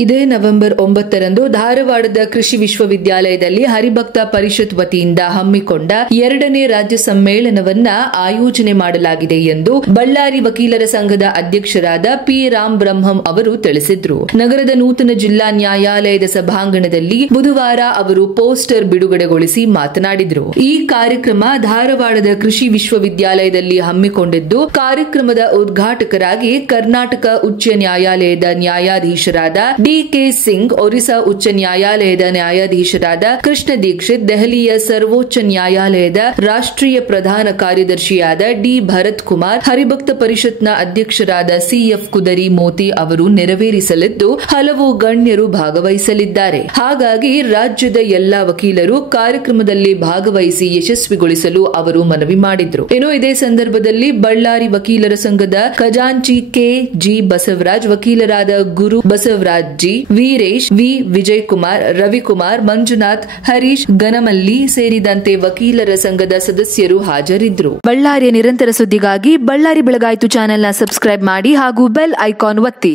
ಇದೇ ನವೆಂಬರ್ 9ರಂದು ಧಾರವಾಡದ ಕೃಷಿ ವಿಶ್ವವಿದ್ಯಾಲಯದಲ್ಲಿ ಹರಿಭಕ್ತ ಪರಿಷತ್ ವತಿಯಿಂದ ಹಮ್ಮಿಕೊಂಡ 2ನೇ ರಾಜ್ಯ ಸಮ್ಮೇಳನವನ್ನ ಆಯೋಜನೆ ಮಾಡಲಾಗಿದೆ ಎಂದು ಬಳ್ಳಾರಿ ವಕೀಲರ ಸಂಘದ ಅಧ್ಯಕ್ಷರಾದ ಪಿ ರಾಮ್ ಬ್ರಹ್ಮಂ ಅವರು ತಿಳಿಸಿದರು. ನಗರದ ನೂತನ ಜಿಲ್ಲಾ ನ್ಯಾಯಾಲಯದ ಸಭಾಂಗಣದಲ್ಲಿ ಬುಧವಾರ ಅವರು ಪೋಸ್ಟರ್ ಬಿಡುಗಡೆಗೊಳಿಸಿ ಮಾತನಾಡಿದರು. ಈ ಕಾರ್ಯಕ್ರಮ ಧಾರವಾಡದ ಕೃಷಿ ವಿಶ್ವವಿದ್ಯಾಲಯದಲ್ಲಿ ಹಮ್ಮಿಕೊಂಡಿದ್ದು, ಕಾರ್ಯಕ್ರಮದ ಉದ್ಘಾಟಕರಾಗಿ ಕರ್ನಾಟಕ ಉಚ್ಚ ನ್ಯಾಯಾಲಯದ ನ್ಯಾಯಾಧೀಶರಾದ ಡಿಕೆ ಸಿಂಗ್, ಒರಿಸ್ಸಾ ಉಚ್ಚ ನ್ಯಾಯಾಲಯದ ನ್ಯಾಯಾಧೀಶರಾದ ಕೃಷ್ಣ ದೀಕ್ಷಿತ್, ದೆಹಲಿಯ ಸರ್ವೋಚ್ಚ ನ್ಯಾಯಾಲಯದ ರಾಷ್ಟ್ರೀಯ ಪ್ರಧಾನ ಕಾರ್ಯದರ್ಶಿಯಾದ ಡಿ ಭರತ್ ಕುಮಾರ್, ಹರಿಭಕ್ತ ಪರಿಷತ್ನ ಅಧ್ಯಕ್ಷರಾದ ಸಿಎಫ್ ಕುದರಿ ಮೋತಿ ಅವರು ನೆರವೇರಿಸಲಿದ್ದು, ಹಲವು ಗಣ್ಯರು ಭಾಗವಹಿಸಲಿದ್ದಾರೆ. ಹಾಗಾಗಿ ರಾಜ್ಯದ ಎಲ್ಲಾ ವಕೀಲರು ಕಾರ್ಯಕ್ರಮದಲ್ಲಿ ಭಾಗವಹಿಸಿ ಯಶಸ್ವಿಗೊಳಿಸಲು ಅವರು ಮನವಿ ಮಾಡಿದರು. ಇನ್ನು ಇದೇ ಸಂದರ್ಭದಲ್ಲಿ ಬಳ್ಳಾರಿ ವಕೀಲರ ಸಂಘದ ಖಜಾಂಚಿ ಕೆ ಜಿ ಬಸವರಾಜ್, ವಕೀಲರಾದ ಗುರು ಬಸವರಾಜ್ ಜಿ, ವೀರೇಶ್, ವಿ ವಿಜಯಕುಮಾರ್, ರವಿಕುಮಾರ್, ಮಂಜುನಾಥ್, ಹರೀಶ್ ಗನಮಲ್ಲಿ ಸೇರಿದಂತೆ ವಕೀಲರ ಸಂಘದ ಸದಸ್ಯರು ಹಾಜರಿದ್ದರು. ಬಳ್ಳಾರಿಯ ನಿರಂತರ ಸುದ್ದಿಗಾಗಿ ಬಳ್ಳಾರಿ ಬೆಳಗಾಯಿತು ಚಾನೆಲ್ನ ಸಬ್ಸ್ಕ್ರೈಬ್ ಮಾಡಿ ಹಾಗೂ ಬೆಲ್ ಐಕಾನ್ ಒತ್ತಿ.